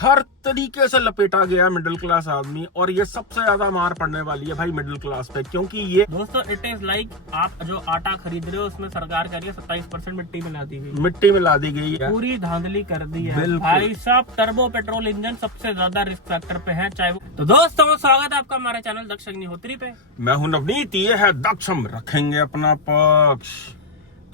हर तरीके से लपेटा गया मिडिल क्लास आदमी, और ये सबसे ज्यादा मार पड़ने वाली है भाई मिडिल क्लास पे, क्योंकि ये दोस्तों इट इज लाइक आप जो आटा खरीद रहे हो उसमें सरकार कह रही है 27% मिट्टी मिला दी गई, मिट्टी मिला दी गई है, पूरी धांधली कर दी है बिल्कुल। भाई साहब। टर्बो पेट्रोल इंजन सबसे ज्यादा रिस्क फैक्टर पे है, चाहे वो तो दोस्तों स्वागत है आपका हमारे चैनल दक्ष अग्निहोत्री पे। मैं हूं नवनीत, ये है दक्ष, हम रखेंगे अपना पक्ष।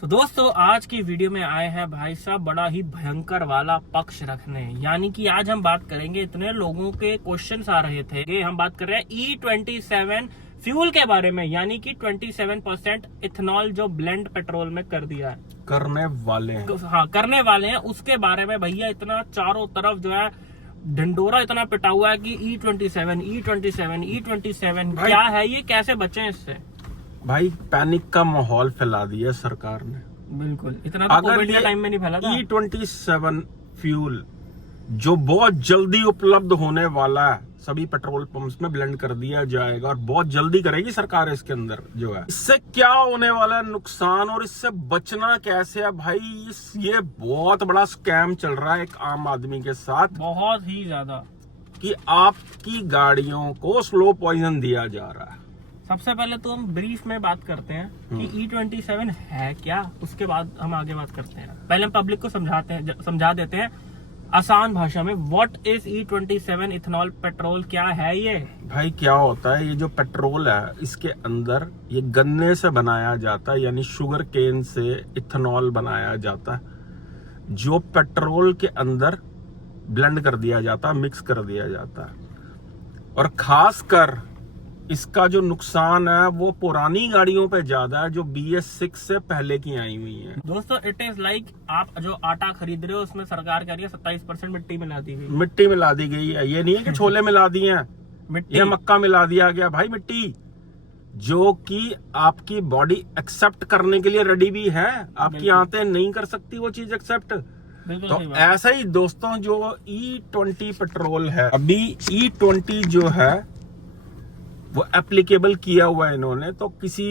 तो दोस्तों आज की वीडियो में आए हैं भाई साहब बड़ा ही भयंकर वाला पक्ष रखने, यानी कि आज हम बात करेंगे, इतने लोगों के क्वेश्चंस आ रहे थे, हम बात कर रहे हैं E27 फ्यूल के बारे में, यानी कि 27% इथेनॉल जो ब्लेंड पेट्रोल में कर दिया है, करने वाले हैं, हाँ करने वाले हैं, उसके बारे में भैया इतना चारों तरफ जो है ढंडोरा इतना पिटा हुआ है कि E27 क्या है ये, कैसे बचें इससे। भाई पैनिक का माहौल फैला दिया सरकार ने। बिल्कुल, इतना तो कोविड के टाइम में नहीं फैला था। E27 फ्यूल जो बहुत जल्दी उपलब्ध होने वाला है, सभी पेट्रोल पंप्स में ब्लेंड कर दिया जाएगा, और बहुत जल्दी करेगी सरकार इसके अंदर जो है। इससे क्या होने वाला है नुकसान, और इससे बचना कैसे है भाई, ये बहुत बड़ा स्कैम चल रहा है एक आम आदमी के साथ, बहुत ही ज्यादा, कि आपकी गाड़ियों को स्लो पॉइजन दिया जा रहा है। सबसे पहले तो हम ब्रीफ में बात करते हैं कि E27 है क्या, उसके बाद हम आगे बात करते हैं। पहले हम पब्लिक को समझा देते हैं आसान भाषा में, what is E27 ethanol petrol, क्या है ये। भाई क्या होता है, ये जो पेट्रोल है इसके अंदर ये गन्ने से बनाया जाता है, यानी शुगर केन से इथेनॉल बनाया जाता है, जो पेट्रोल के अंदर ब्लेंड कर दिया जाता है, मिक्स कर दिया जाता है। और खासकर इसका जो नुकसान है वो पुरानी गाड़ियों पे ज्यादा है, जो BS6 से पहले की आई हुई हैं। दोस्तों इट इज लाइक आप जो आटा खरीद रहे हो उसमें सरकार कह रही है 27% मिट्टी मिला दी गई, मिट्टी मिला दी गई है। ये नहीं है कि छोले मिला दिए हैं, मिट्टी, ये मक्का मिला दिया गया भाई, मिट्टी जो कि आपकी बॉडी एक्सेप्ट करने के लिए रेडी भी है, आपकी आंतें नहीं कर सकती वो चीज एक्सेप्ट। तो ऐसा ही दोस्तों जो E20 पेट्रोल है, अभी E20 जो है वो एप्लीकेबल किया हुआ है इन्होंने, तो किसी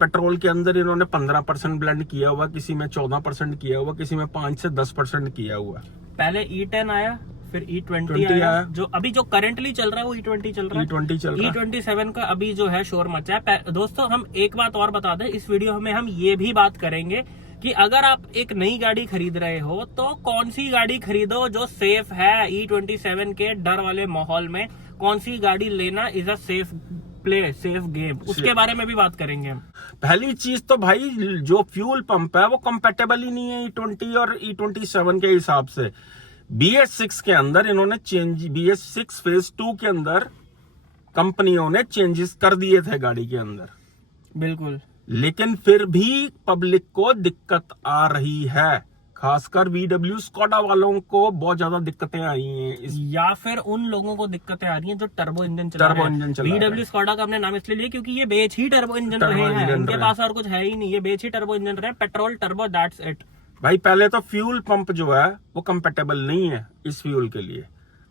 पेट्रोल के अंदर इन्होंने 15% ब्लेंड किया हुआ, किसी में 14% किया हुआ, किसी में 5 से 10% किया हुआ। पहले E10 आया, फिर E20 आया, जो अभी जो करंटली चल रहा है वो E20 चल रहा है। E27 का अभी जो है शोर मचा है। दोस्तों हम एक बात और बता दें, इस वीडियो में हम ये भी बात करेंगे कि अगर आप एक नई गाड़ी खरीद रहे हो तो कौन सी गाड़ी खरीदो जो सेफ है। E27 के डर वाले माहौल में कौन सी गाड़ी लेना is a safe play, safe game, उसके बारे में भी बात करेंगे हम। पहली चीज तो भाई जो फ्यूल पंप है वो कंपेटेबल ही नहीं है E20 और E27 के हिसाब से। BS6 के अंदर इन्होंने BS6 फेज 2 के अंदर कंपनियों ने चेंजेस कर दिए थे गाड़ी के अंदर, बिल्कुल, लेकिन फिर भी पब्लिक को दिक्कत आ रही है, खासकर VW स्कोडा वालों को बहुत ज्यादा दिक्कतें आई हैं, या फिर उन लोगों को दिक्कतें आ रही हैं जो टर्बो इंजन चला रहे हैं। VW स्कोडा का हमने नाम इसलिए लिया क्योंकि ये बेच ही टर्बो इंजन रहे हैं, इनके पास और कुछ है ही नहीं, ये बेच ही टर्बो इंजन रहे, पेट्रोल टर्बो, दैट्स इट। भाई पहले तो फ्यूल पंप जो है वो कंपेटेबल नहीं है इस फ्यूल के लिए,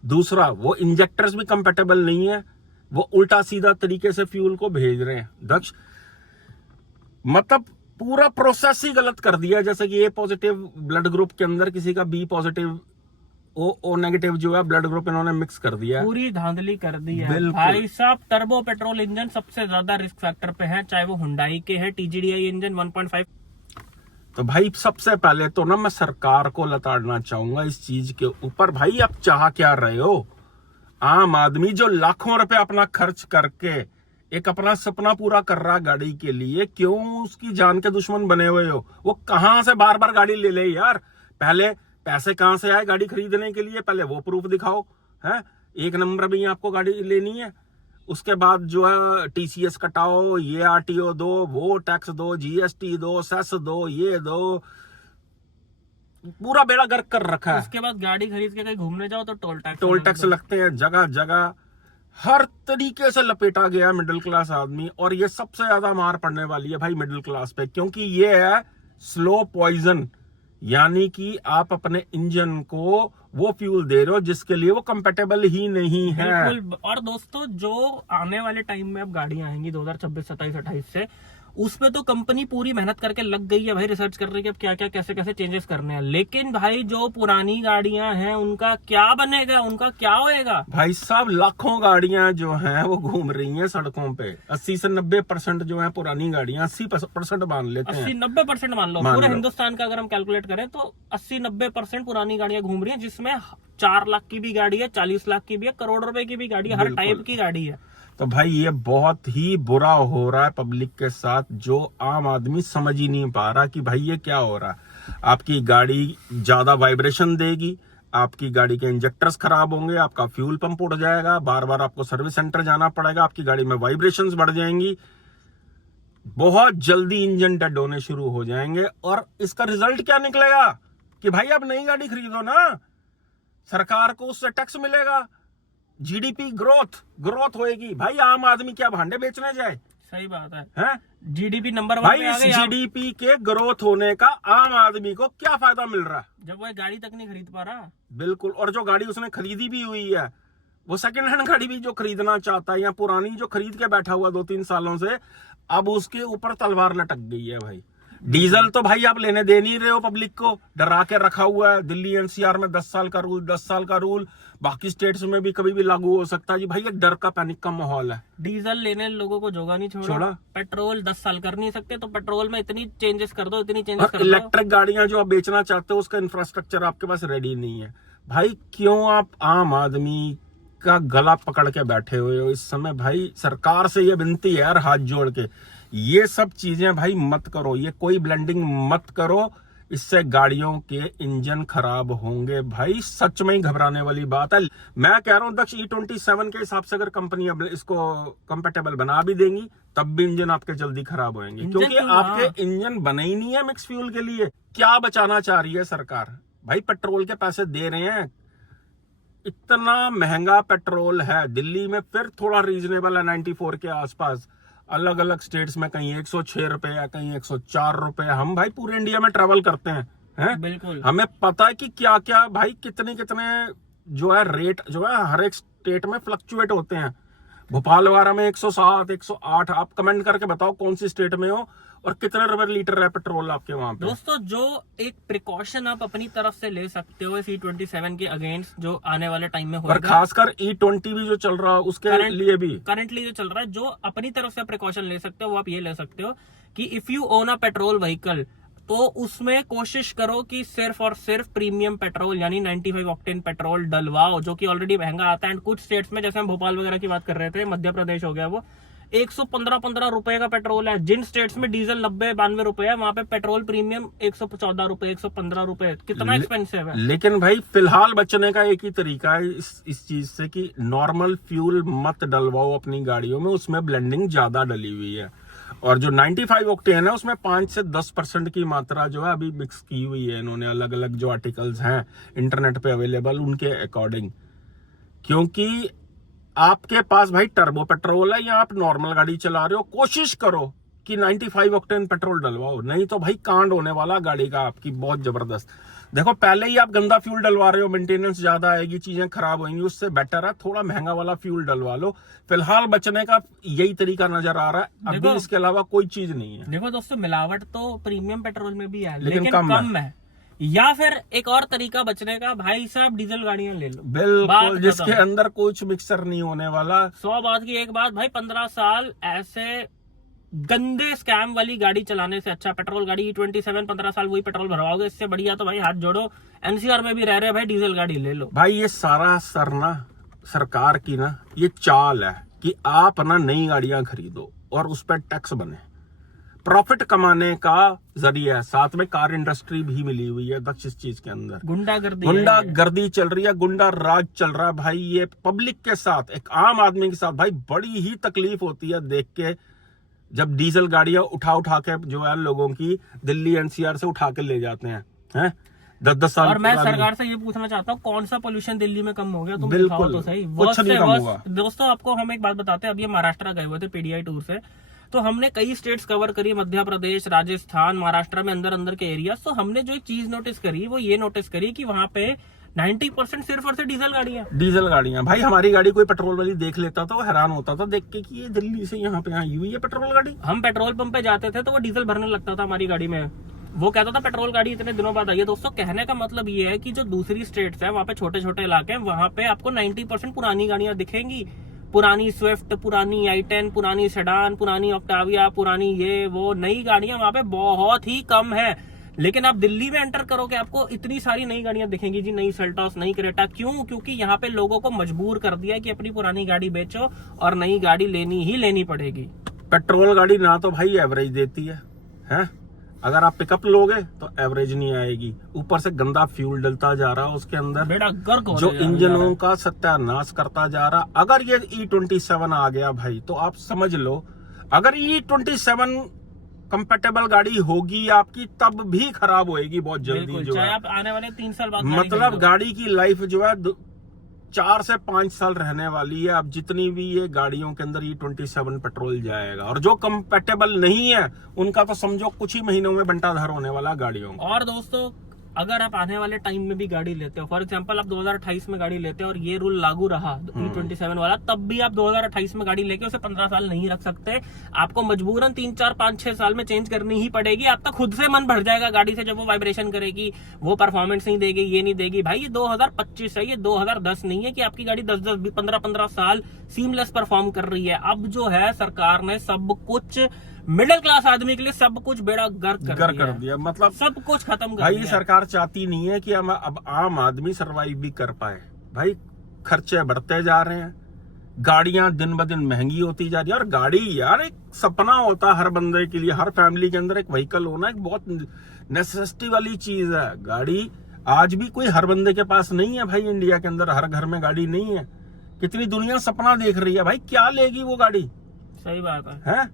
दूसरा वो इंजेक्टर्स भी कंपेटेबल नहीं है, वो उल्टा सीधा तरीके से फ्यूल को भेज रहे हैं दक्ष, मतलब पूरा प्रोसेस ही गलत कर दिया। जैसे कि A पॉजिटिव ब्लड ग्रुप के अंदर किसी का B पॉजिटिव O नेगेटिव जो है ब्लड ग्रुप इन्होंने मिक्स कर दिया, पूरी धांधली कर दी है भाई साहब। टर्बो पेट्रोल इंजन सबसे ज्यादा रिस्क फैक्टर पे है, चाहे वो हुंडई के है TGDI इंजन 1.5। तो भाई सबसे पहले तो ना मैं सरकार को लताड़ना चाहूंगा इस चीज के ऊपर। भाई आप चाह क्या रहे हो, आम आदमी जो लाखों रुपए अपना खर्च करके एक अपना सपना पूरा कर रहा गाड़ी के लिए, क्यों उसकी जान के दुश्मन बने हुए हो। वो कहां से बार बार गाड़ी ले ले यार, पहले पैसे कहां से आए गाड़ी खरीदने के लिए, पहले वो प्रूफ दिखाओ है। एक नंबर में आपको गाड़ी लेनी है, उसके बाद जो है TCS कटाओ, ये RTO दो, वो टैक्स दो, GST दो, सेस दो, ये दो, पूरा बेड़ा गर्क कर रखा है। उसके बाद गाड़ी खरीद के कहीं घूमने जाओ तो टोल टैक्स लगते हैं जगह जगह, हर तरीके से लपेटा गया मिडिल क्लास आदमी, और ये सबसे ज्यादा मार पड़ने वाली है भाई मिडिल क्लास पे, क्योंकि ये है स्लो पॉइजन, यानी कि आप अपने इंजन को वो फ्यूल दे रहे हो जिसके लिए वो कंपेटेबल ही नहीं है। और दोस्तों जो आने वाले टाइम में अब गाड़ियां आएंगी 2026, 27, 28 से, उस पे तो कंपनी पूरी मेहनत करके लग गई है भाई, रिसर्च कर रही है कि अब क्या क्या कैसे कैसे चेंजेस करने हैं। लेकिन भाई जो पुरानी गाड़ियां हैं उनका क्या बनेगा, उनका क्या होएगा? भाई साहब लाखों गाड़ियां जो हैं वो घूम रही हैं सड़कों पे। 80 से 90% जो है पुरानी गाड़ियां, 80% मान लेते हैं, 80-90% मान लो। पूरे हिंदुस्तान का अगर हम कैलकुलेट करें तो 80-90% पुरानी गाड़ियां घूम रही हैं, जिसमें 4 लाख की भी गाड़ी है, 40 लाख की भी है, करोड़ रुपए की भी गाड़ी है, हर टाइप की गाड़ी है। तो भाई ये बहुत ही बुरा हो रहा है पब्लिक के साथ, जो आम आदमी समझ ही नहीं पा रहा कि भाई ये क्या हो रहा है। आपकी गाड़ी ज्यादा वाइब्रेशन देगी, आपकी गाड़ी के इंजेक्टर्स खराब होंगे, आपका फ्यूल पंप उड़ जाएगा, बार बार आपको सर्विस सेंटर जाना पड़ेगा, आपकी गाड़ी में वाइब्रेशंस बढ़ जाएंगी, बहुत जल्दी इंजन डेड होने शुरू हो जाएंगे। और इसका रिजल्ट क्या निकलेगा कि भाई आप नई गाड़ी खरीदो ना, सरकार को उससे टैक्स मिलेगा, जीडीपी ग्रोथ होएगी। भाई आम आदमी क्या भांडे बेचने जाए? सही बात है, हैं? जीडीपी नंबर 1 भाई पे आ इस गई। जीडीपी के ग्रोथ होने का आम आदमी को क्या फायदा मिल रहा है? जब वो गाड़ी तक नहीं खरीद पा रहा। बिल्कुल। और जो गाड़ी उसने खरीदी भी हुई है, वो सेकंड हैंड गाड़ी भी जो खरीदना चाहता है या पुरानी जो खरीद के बैठा हुआ 2-3 सालों से, अब उसके ऊपर तलवार लटक गई है भाई। डीजल तो भाई आप लेने दे नहीं रहे हो, पब्लिक को डरा के रखा हुआ है। दिल्ली एनसीआर में 10 साल का रूल, बाकी स्टेट्स में भी कभी भी लागू हो सकता है जी। भाई एक डर का, पैनिक का माहौल है। डीजल लेने लोगों को जोगा नहीं छोड़ा। पेट्रोल 10 साल कर नहीं सकते, तो पेट्रोल में इतनी चेंजेस कर दो, इतनी चेंजेस कर दो। इलेक्ट्रिक गाड़ियां जो आप बेचना चाहते हो, उसका इंफ्रास्ट्रक्चर आपके पास रेडी नहीं है। भाई क्यों आप आम आदमी का गला पकड़ के बैठे हुए हो इस समय? भाई सरकार से ये विनती है यार, हाथ जोड़ के, ये सब चीजें भाई मत करो, ये कोई ब्लेंडिंग मत करो, इससे गाड़ियों के इंजन खराब होंगे। भाई सच में ही घबराने वाली बात है। मैं कह रहा हूं दक्ष E27 के हिसाब से अगर कंपनी अब इसको कंपेटेबल बना भी देंगी, तब भी इंजन आपके जल्दी खराब होंगे, क्योंकि आपके इंजन बने ही नहीं है मिक्स फ्यूल के लिए। क्या बचाना चाह रही है सरकार? भाई पेट्रोल के पैसे दे रहे हैं, इतना महंगा पेट्रोल है। दिल्ली में फिर थोड़ा रीजनेबल है, 94 के आसपास। अलग अलग स्टेट्स में कहीं 106 रुपए है, कहीं 104 रुपए। हम भाई पूरे इंडिया में ट्रेवल करते हैं, बिल्कुल हमें पता है कि क्या क्या भाई कितने जो है रेट जो है हर एक स्टेट में फ्लक्चुएट होते हैं। भोपाल वगैरह में 107, 108। आप कमेंट करके बताओ कौन सी स्टेट में हो और कितने रुपए लीटर है पेट्रोल आपके वहां पे। दोस्तों जो एक प्रिकॉशन आप अपनी तरफ से ले सकते हो E27 के अगेंस्ट जो आने वाले टाइम में होगा, और खासकर E20 भी जो चल रहा है उसके लिए भी करंटली जो चल रहा है, जो अपनी तरफ से प्रिकॉशन ले सकते हो वो आप ये ले सकते हो कि if you own a petrol vehicle, तो उसमें कोशिश करो कि सिर्फ और सिर्फ प्रीमियम पेट्रोल यानी 95 ऑक्टेन पेट्रोल डलवाओ, जो कि ऑलरेडी महंगा आता है। एंड कुछ स्टेट्स में, जैसे हम भोपाल वगैरह की बात कर रहे थे, मध्य प्रदेश हो गया, वो 115 रुपए का पेट्रोल है। जिन स्टेट्स में डीजल 90-92 रुपए है, वहां पे पेट्रोल प्रीमियम 114 रुपए, 115 रुपए। कितना एक्सपेंसिव है। लेकिन भाई फिलहाल बचने का एक ही तरीका है इस चीज से कि नॉर्मल फ्यूल मत डलवाओ अपनी गाड़ियों में, उसमें ब्लेंडिंग ज्यादा डली हुई है। और जो 95 ऑक्टेन है उसमें 5 से 10% की मात्रा जो है अभी मिक्स की हुई है इन्होंने, अलग अलग जो आर्टिकल्स हैं इंटरनेट पे अवेलेबल उनके अकॉर्डिंग। क्योंकि आपके पास भाई टर्बो पेट्रोल है या आप नॉर्मल गाड़ी चला रहे हो, कोशिश करो कि 95 ऑक्टेन पेट्रोल डलवाओ, नहीं तो भाई कांड होने वाला गाड़ी का आपकी बहुत जबरदस्त। देखो पहले ही आप गंदा फ्यूल डलवा रहे हो, मेंटेनेंस ज्यादा आएगी, चीजें खराब होंगी, उससे बेटर है थोड़ा महंगा वाला फ्यूल डलवा लो। फिलहाल बचने का यही तरीका नजर आ रहा है, अभी इसके अलावा कोई चीज नहीं है। देखो दोस्तों, मिलावट तो प्रीमियम पेट्रोल में भी है, लेकिन कम है। या फिर एक और तरीका बचने का, भाई साहब डीजल गाड़ियां ले लो, बिल्कुल, जिसके अंदर कुछ मिक्सर नहीं होने वाला। 100 बात की एक बात, भाई 15 साल ऐसे गंदे स्कैम वाली गाड़ी चलाने से अच्छा पेट्रोल गाड़ी E27 15 साल वही पेट्रोल भरवाओगे, इससे बढ़िया तो भाई हाथ जोड़ो, एनसीआर में भी रह रहे भाई डीजल गाड़ी ले लो। भाई ये सारा सरकार की ना ये चाल है कि आप ना नई गाड़ियां खरीदो और उस पर टैक्स बने, प्रॉफिट कमाने का जरिया है। साथ में कार इंडस्ट्री भी मिली हुई है दक्ष इस चीज के अंदर। गुंडागर्दी चल रही है, गुंडा राज चल रहा है भाई ये पब्लिक के साथ, एक आम आदमी के साथ। भाई बड़ी ही तकलीफ होती है देख के जब डीजल गाड़ियां उठा के जो है लोगों की दिल्ली एनसीआर से उठा के ले जाते हैं 10-10 साल। और मैं सरकार से ये पूछना चाहता हूँ, कौन सा पोल्यूशन दिल्ली में कम हो गया? तुम दिखाओ तो सही। कुछ नहीं कम हुआ। दोस्तों आपको हम एक बात बताते हैं, अभी महाराष्ट्र गए हुए थे पीडीआई टूर से, तो हमने कई स्टेट्स कवर करी, मध्य प्रदेश, राजस्थान, महाराष्ट्र में अंदर के एरिया। तो हमने जो एक चीज नोटिस करी वो ये नोटिस करी कि वहां पे 90% सिर्फ और सिर्फ डीजल गाड़ियां। भाई हमारी गाड़ी कोई पेट्रोल वाली देख लेता तो वो हैरान होता था देख के कि ये दिल्ली से यहाँ पे आई हुई है पेट्रोल गाड़ी। हम पेट्रोल पंप पे जाते थे तो वो डीजल भरने लगता था हमारी गाड़ी में, वो कहता था पेट्रोल गाड़ी इतने दिनों बाद आई है। दोस्तों कहने का मतलब ये है कि जो दूसरी स्टेट्स है वहाँ पे छोटे छोटे इलाके हैं, वहाँ पे आपको 90% पुरानी गाड़ियां दिखेंगी, पुरानी स्विफ्ट, पुरानी i10, पुरानी सेडान, पुरानी ऑक्टाविया, पुरानी ये वो, नई गाड़ियां वहाँ पे बहुत ही कम है। लेकिन आप दिल्ली में एंटर करोगे आपको इतनी सारी नई गाड़ियां दिखेंगी जी, नई सेल्टॉस, नई क्रेटा। क्यों? क्योंकि यहाँ पे लोगों को मजबूर कर दिया है कि अपनी पुरानी गाड़ी बेचो और नई गाड़ी लेनी ही लेनी पड़ेगी। पेट्रोल गाड़ी ना तो भाई एवरेज देती है, हैं? अगर आप पिकअप लोगे तो एवरेज नहीं आएगी, ऊपर से गंदा फ्यूल डलता जा रहा है उसके अंदर, बेड़ा गर्क हो जो इंजनों का सत्यानाश करता जा रहा। अगर ये E27 आ गया भाई तो आप समझ लो, अगर E27 कंपैटिबल गाड़ी होगी आपकी तब भी खराब होएगी बहुत जल्दी, जो चाहे है आप आने वाले 3 साल बाद मतलब गाड़ी की लाइफ जो है 4 से 5 साल रहने वाली है। अब जितनी भी ये गाड़ियों के अंदर E27 पेट्रोल जाएगा, और जो कंपैटिबल नहीं है उनका तो समझो कुछ ही महीनों में बंटाधार होने वाला गाड़ियों का। और दोस्तों अगर आप आने वाले टाइम में भी गाड़ी लेते हो, फॉर एग्जांपल आप 2028 में गाड़ी लेते हो और ये रूल लागू रहा E27 वाला, तब भी आप 2028 में गाड़ी लेके उसे 15 साल नहीं रख सकते, आपको मजबूरन 3, 4, 5, 6 साल में चेंज करनी ही पड़ेगी। आपका खुद से मन भर जाएगा गाड़ी से जब वो वाइब्रेशन करेगी, वो परफॉर्मेंस नहीं देगी, ये नहीं देगी। भाई ये 2025 है, ये 2010 नहीं है कि आपकी गाड़ी 10-10, 15-15 साल सीमलेस परफॉर्म कर रही है। अब जो है सरकार ने सब कुछ मिडिल क्लास आदमी के लिए सब कुछ बेड़ा गर्क कर दिया, मतलब सब कुछ खत्म कर भाई दिया। सरकार चाहती नहीं है कि हम अब आम आदमी सरवाइव भी कर पाए। भाई खर्चे बढ़ते जा रहे हैं, गाड़ियां दिन ब दिन महंगी होती जा रही है, और गाड़ी यार एक सपना होता है हर बंदे के लिए, हर फैमिली के अंदर एक व्हीकल होना एक बहुत नेसेसिटी वाली चीज है। गाड़ी आज भी कोई हर बंदे के पास नहीं है भाई, इंडिया के अंदर हर घर में गाड़ी नहीं है। कितनी दुनिया सपना देख रही है, भाई क्या लेगी वो गाड़ी? सही बात है।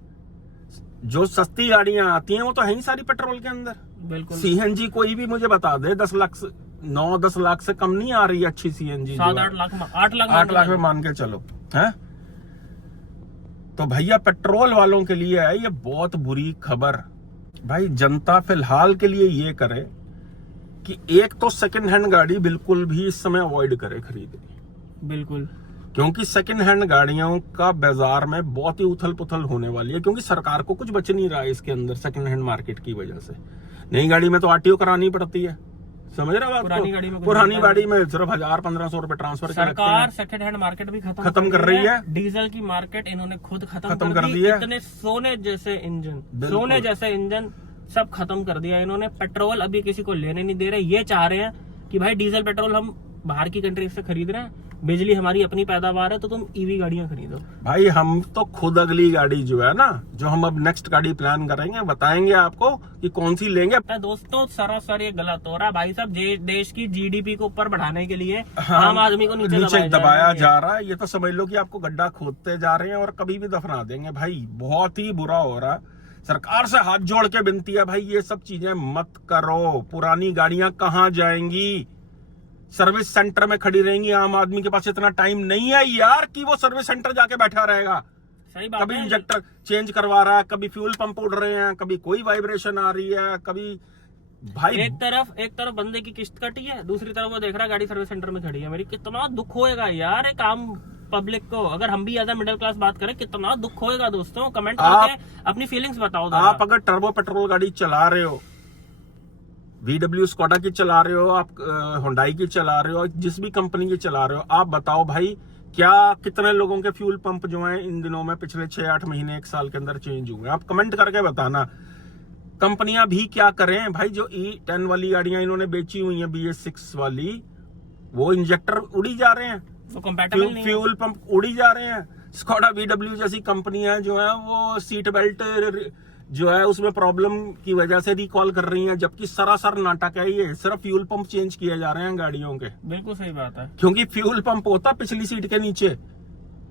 जो सस्ती गाड़ियां आती हैं वो तो है ही सारी पेट्रोल के अंदर। बिल्कुल। CNG कोई भी मुझे बता दे 10 लाख से 9-10 लाख से कम नहीं आ रही है अच्छी CNG। 7-8 लाख 8 लाख में मान के चलो, है? तो भैया पेट्रोल वालों के लिए है ये बहुत बुरी खबर। भाई जनता फिलहाल के लिए ये करे कि एक तो सेकंड हैंड गाड़ी बिल्कुल भी इस समय अवॉइड करे खरीदनी। बिल्कुल, क्योंकि सेकंड हैंड गाड़ियों का बाजार में बहुत ही उथल पुथल होने वाली है, क्योंकि सरकार को कुछ बच नहीं रहा है इसके अंदर सेकंड हैंड मार्केट की वजह से। नई गाड़ी में तो RTO करानी पड़ती है, समझ रहे हो आप? पुरानी गाड़ी में सिर्फ 1000-1500 रुपए ट्रांसफर सरकार सेकंड हैंड मार्केट भी खत्म कर रही है। डीजल की मार्केट इन्होंने खुद खत्म कर दी है। इतने सोने जैसे इंजन सब खत्म कर दिया इन्होंने। पेट्रोल अभी किसी को लेने नहीं दे रहे। ये चाह रहे हैं कि भाई डीजल पेट्रोल हम बाहर की कंट्री से खरीद रहे हैं, बिजली हमारी अपनी पैदावार है, तो तुम EV गाड़ियां खरीदो। भाई हम तो खुद अगली गाड़ी जो है ना, जो हम अब नेक्स्ट गाड़ी प्लान करेंगे, बताएंगे आपको कि कौन सी लेंगे। दोस्तों सरासर ये गलत हो रहा है भाई साहब। देश की GDP को ऊपर बढ़ाने के लिए हाँ, आम आदमी को नीचे दबाया जा रहा है। ये तो समझ लो कि आपको गड्ढा खोदते जा रहे हैं और कभी भी दफना देंगे। भाई बहुत ही बुरा हो रहा है। सरकार से हाथ जोड़ के विनती है भाई, ये सब चीजें मत करो। पुरानी गाड़ियां कहाँ जाएंगी? सर्विस सेंटर में खड़ी रहेंगी। आम आदमी के पास इतना टाइम नहीं है यार कि वो सर्विस सेंटर जाके बैठा रहेगा। सही बात कभी है। इंजेक्टर चेंज करवा रहा है, कभी फ्यूल पंप उड़ रहे हैं, कभी कोई वाइब्रेशन आ रही है, कभी भाई एक तरफ बंदे की किस्त कटी है, दूसरी तरफ वो देख रहा है गाड़ी सर्विस सेंटर में खड़ी है। मेरी कितना दुख होएगा यार एक आम पब्लिक को। अगर हम भी एज मिडिल क्लास बात करें, कितना दुख होएगा दोस्तों। कमेंट करके अपनी फीलिंग्स बताओ। आप अगर टर्बो पेट्रोल गाड़ी चला रहे हो, VW स्कोडा की चला रहे हो, आप हुंडई की चला रहे हो, जिस भी कंपनी की चला रहे हो, आप बताओ भाई क्या कितने लोगों के फ्यूल पंप जो हैं इन दिनों में पिछले 6-8 महीने 1 साल के अंदर चेंज हुए? आप कमेंट करके बताना। कंपनियां भी क्या करें भाई। जो E10 वाली गाड़ियां इन्होंने बेची हुई हैं, BS6 वाली, वो इंजेक्टर उड़ी जा रहे हैं, वो कंपैटिबल नहीं, फ्यूल पंप उड़ी जा रहे हैं। स्कोडा VW जैसी कंपनियां जो है वो सीट बेल्ट जो है उसमें प्रॉब्लम की वजह से रिकॉल कर रही हैं, जबकि सरासर नाटक है ये। सिर्फ फ्यूल पंप चेंज किए जा रहे हैं गाड़ियों के। बिल्कुल सही बात है। क्योंकि फ्यूल पंप होता पिछली सीट के नीचे,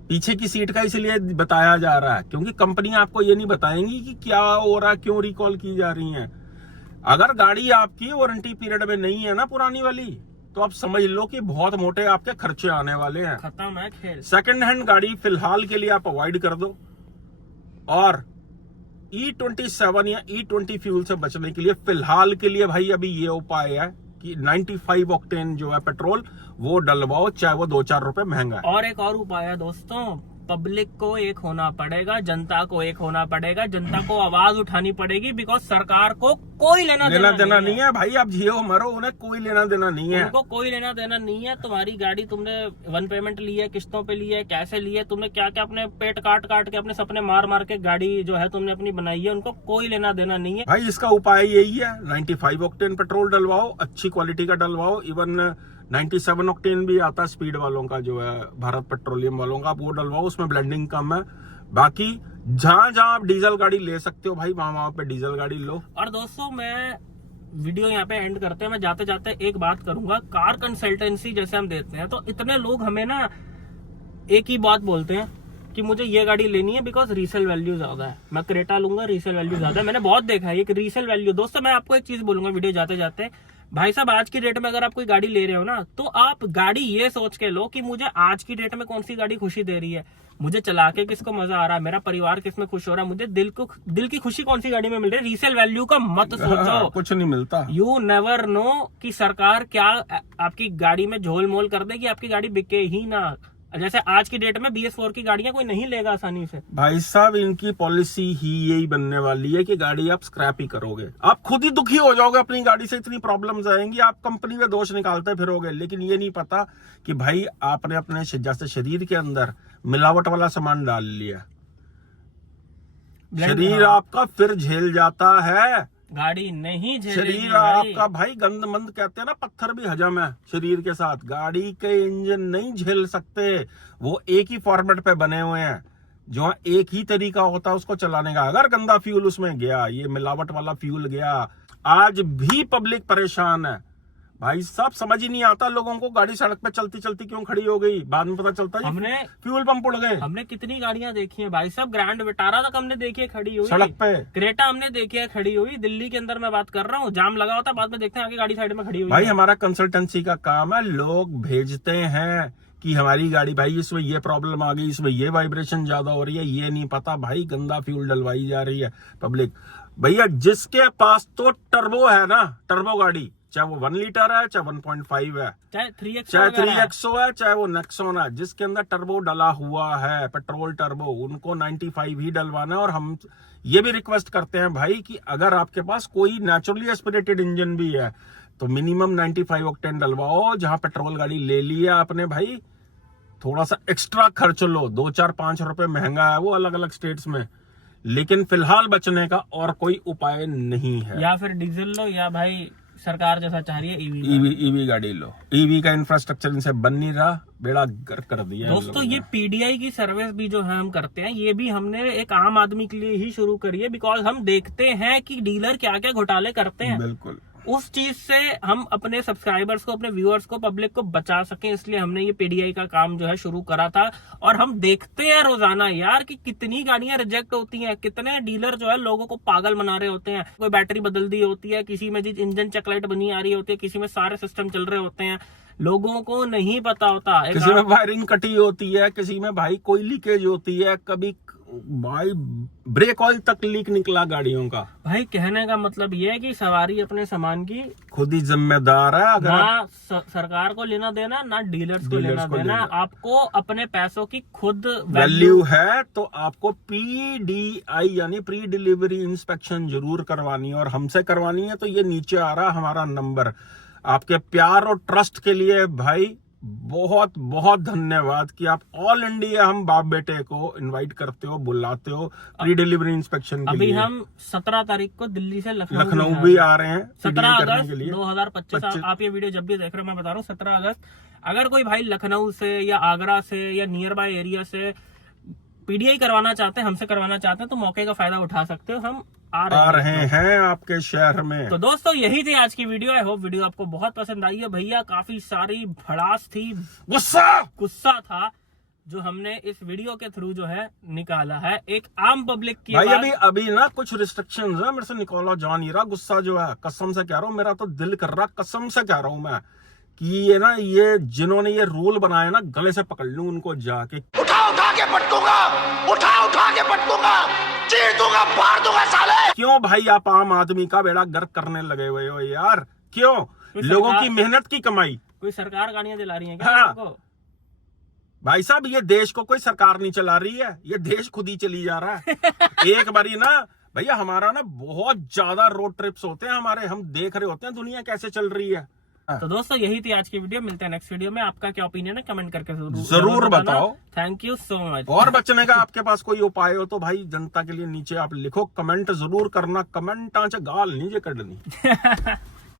पीछे की सीट का इसलिए बताया जा रहा है क्योंकि कंपनियां आपको ये नहीं बताएंगी कि क्या हो रहा है, क्यों रिकॉल की जा रही हैं। अगर गाड़ी आपकी वारंटी पीरियड में नहीं है ना पुरानी वाली, तो आप समझ लो कि बहुत मोटे आपके खर्चे आने वाले हैं। खत्म है खेल। सेकंड हैंड गाड़ी फिलहाल के लिए आप अवॉइड कर दो, और E27 या E20 फ्यूल से बचने के लिए फिलहाल के लिए भाई अभी ये उपाय है कि 95 ऑक्टेन जो है पेट्रोल वो डलवाओ, चाहे वो 2-4 रुपए महंगा है। और एक और उपाय है दोस्तों, पब्लिक को एक होना पड़ेगा, जनता को एक होना पड़ेगा, जनता को आवाज उठानी पड़ेगी, बिकॉज सरकार को कोई लेना देना नहीं है भाई। आप जियो मरो, उन्हें कोई लेना देना नहीं है, उनको कोई लेना देना नहीं है। तुम्हारी गाड़ी तुमने वन पेमेंट ली है, किस्तों पे ली है, कैसे ली है, तुमने क्या क्या अपने पेट काट के अपने सपने मार के गाड़ी जो है तुमने अपनी बनाई है, उनको कोई लेना देना नहीं है भाई। इसका उपाय यही है, 95 ऑक्टेन पेट्रोल डलवाओ, अच्छी क्वालिटी का डलवाओ। इवन 97 ऑक्टेन भी आता है स्पीड वालों का, जो है भारत पेट्रोलियम वालों का, वो डलवाओ, उसमें ब्लेंडिंग कम है। बाकी जहां जहां आप डीजल गाड़ी ले सकते हो भाई, वहां पे डीजल गाड़ी लो। और दोस्तों मैं वीडियो यहाँ पे एंड करते हैं, मैं जाते जाते एक बात करूंगा, कार कंसल्टेंसी जैसे हम देते हैं तो इतने लोग हमें ना एक ही बात बोलते हैं कि मुझे ये गाड़ी लेनी है बिकॉज रीसेल वैल्यू ज्यादा है, मैं क्रेटा लूंगा, रीसेल वैल्यू ज्यादा है। मैंने बहुत देखा है ये रीसेल वैल्यू। दोस्तों मैं आपको एक चीज बोलूंगा वीडियो जाते जाते, भाई साहब आज की डेट में अगर आप कोई गाड़ी ले रहे हो ना, तो आप गाड़ी ये सोच के लो कि मुझे आज की डेट में कौन सी गाड़ी खुशी दे रही है, मुझे चला के किसको मजा आ रहा है, मेरा परिवार किसमें खुश हो रहा है, मुझे दिल की खुशी कौन सी गाड़ी में मिल रही है। रीसेल वैल्यू का मत सोचो, कुछ नहीं मिलता। यू नेवर नो कि सरकार क्या आपकी गाड़ी में झोल मोल कर दे कि आपकी गाड़ी बिके ही ना। जैसे आज की डेट में BS4 की गाड़ियां कोई नहीं लेगा आसानी से। भाई साहब इनकी पॉलिसी ही यही बनने वाली है कि गाड़ी आप स्क्रैप ही करोगे, आप खुद ही दुखी हो जाओगे अपनी गाड़ी से, इतनी प्रॉब्लम्स आएंगी, आप कंपनी में दोष निकालते फिरोगे। लेकिन ये नहीं पता कि भाई आपने अपने जैसे शरीर के अंदर मिलावट वाला सामान डाल लिया, शरीर आपका फिर झेल जाता है, गाड़ी नहीं झेलेगी। शरीर आपका भाई गंदमंद कहते हैं ना, पत्थर भी हजम है शरीर के साथ। गाड़ी के इंजन नहीं झेल सकते, वो एक ही फॉर्मेट पे बने हुए हैं, जो एक ही तरीका होता है उसको चलाने का। अगर गंदा फ्यूल उसमें गया, ये मिलावट वाला फ्यूल गया, आज भी पब्लिक परेशान है भाई साहब। समझ ही नहीं आता लोगों को, गाड़ी सड़क पे चलती चलती क्यों खड़ी हो गई, बाद में पता चलता है हमने फ्यूल पंप उड़ गए। हमने कितनी गाड़ियां देखी हैं भाई साहब, ग्रैंड विटारा तक हमने देखी है खड़ी हुई सड़क पे, क्रेटा हमने देखी है खड़ी हुई, दिल्ली के अंदर मैं बात कर रहा हूँ, जाम लगा होता, बाद में देखते हैं आगे गाड़ी साइड में खड़ी हुई भाई हमारा कंसल्टेंसी का काम है, लोग भेजते हैं कि हमारी गाड़ी भाई इसमें ये प्रॉब्लम आ गई, इसमें ये वाइब्रेशन ज्यादा हो रही है, ये नहीं पता भाई गंदा फ्यूल डलवाई जा रही है पब्लिक। भैया जिसके पास तो टर्बो है ना, टर्बो गाड़ी, चाहे वो 1 लीटर है, चाहे 1.5 है, चाहे 3XO है, चाहे वो नेक्सॉन है, जिसके अंदर टर्बो डला हुआ है, पेट्रोल टर्बो, उनको 95 ही डलवाना है। और हम ये भी रिक्वेस्ट करते हैं भाई कि अगर आपके पास कोई नेचुरली एस्पिरेटेड इंजन भी है तो मिनिमम 95 ऑक्टेन डलवाओ। जहां पेट्रोल गाड़ी ले लिया आपने भाई, थोड़ा सा एक्स्ट्रा खर्च लो, 2-4-5 रुपए महंगा है वो अलग अलग स्टेट्स में, लेकिन फिलहाल बचने का और कोई उपाय नहीं है। या फिर डीजल लो, या भाई सरकार जैसा चाह रही है ईवी गाड़ी लो। ईवी का इंफ्रास्ट्रक्चर इनसे बन नहीं रहा, बेड़ा गर्क कर दिया दोस्तों। ये PDI की सर्विस भी जो है हम करते हैं, ये भी हमने एक आम आदमी के लिए ही शुरू करी है, बिकॉज हम देखते हैं कि डीलर क्या क्या घोटाले करते हैं। बिल्कुल, उस चीज से हम अपने सब्सक्राइबर्स को, अपने व्यूअर्स को, पब्लिक को बचा सकें, इसलिए हमने ये PDI का काम जो है शुरू करा था। और हम देखते हैं रोजाना यार कि कितनी गाड़ियां रिजेक्ट होती हैं, कितने डीलर जो है लोगों को पागल बना रहे होते हैं। कोई बैटरी बदल दी होती है, किसी में इंजन चेकलाइट बनी आ रही होती है, किसी में सारे सिस्टम चल रहे होते हैं, लोगों को नहीं पता होता। किसी में वायरिंग कटी होती है, किसी में भाई कोई लीकेज होती है, कभी भाई ब्रेक ऑयल तक लीक निकला गाड़ियों का। भाई कहने का मतलब ये है कि सवारी अपने सामान की खुद ही जिम्मेदार है। अगर ना सरकार को लेना देना, ना डीलर्स को लेना देना, आपको अपने पैसों की खुद वैल्यू है तो आपको PDI यानी प्री डिलीवरी इंस्पेक्शन जरूर करवानी है, और हमसे करवानी है। तो ये नीचे आ रहा हमारा नंबर। आपके प्यार और ट्रस्ट के लिए भाई बहुत बहुत धन्यवाद कि आप ऑल इंडिया हम बाप बेटे को इनवाइट करते हो, बुलाते हो प्री डिलीवरी इंस्पेक्शन के लिए। अभी हम 17 तारीख को दिल्ली से लखनऊ भी आ रहे हैं 17 अगस्त 2025। आप ये वीडियो जब भी देख रहे हो, मैं बता रहा हूँ 17 अगस्त। अगर कोई भाई लखनऊ से या आगरा से या नियर बाय एरिया से PDI करवाना चाहते हैं, हमसे करवाना चाहते हैं, तो मौके का फायदा उठा सकते हो। हम आ रहे हैं आपके शहर में। तो दोस्तों यही थी आज की वीडियो। आई होप वीडियो आपको बहुत पसंद आई है। भैया काफी सारी भड़ास थी, गुस्सा था जो हमने इस वीडियो के थ्रू जो है निकाला है एक आम पब्लिक की। भाई अभी ना कुछ रिस्ट्रिक्शंस है, मेरे से निकाला जा नहीं रहा। गुस्सा जो है कसम से कह रहा हूँ, मेरा तो दिल कर रहा, कसम से कह रहा हूँ मैं कि ये ना, ये जिन्होंने ये रूल बनाया ना, गले से पकड़ लूं उनको जाके, उठा के पटकूंगा, उठा के पटकूंगा, चीर दूंगा, फाड़ दूंगा साले। क्यों भाई आप आम आदमी का बेड़ा गर्क करने लगे हुए हो यार? क्यों? लोगों की मेहनत की कमाई। कोई सरकार गाड़ियां दिला रही है क्या हाँ। लोगों को? भाई साहब ये देश को कोई सरकार नहीं चला रही है, ये देश खुद ही चली जा रहा है। एक बारी ना भैया हमारा ना बहुत ज्यादा रोड ट्रिप्स होते हैं हमारे, हम देख रहे होते हैं दुनिया कैसे चल रही है। तो दोस्तों यही थी आज की वीडियो, मिलते हैं नेक्स्ट वीडियो में। आपका क्या ओपिनियन है कमेंट करके जरूर बताओ। Thank you so much. और बचने का आपके पास कोई उपाय हो तो भाई जनता के लिए नीचे आप लिखो, कमेंट जरूर करना, कमेंट गाल नीचे कड़नी।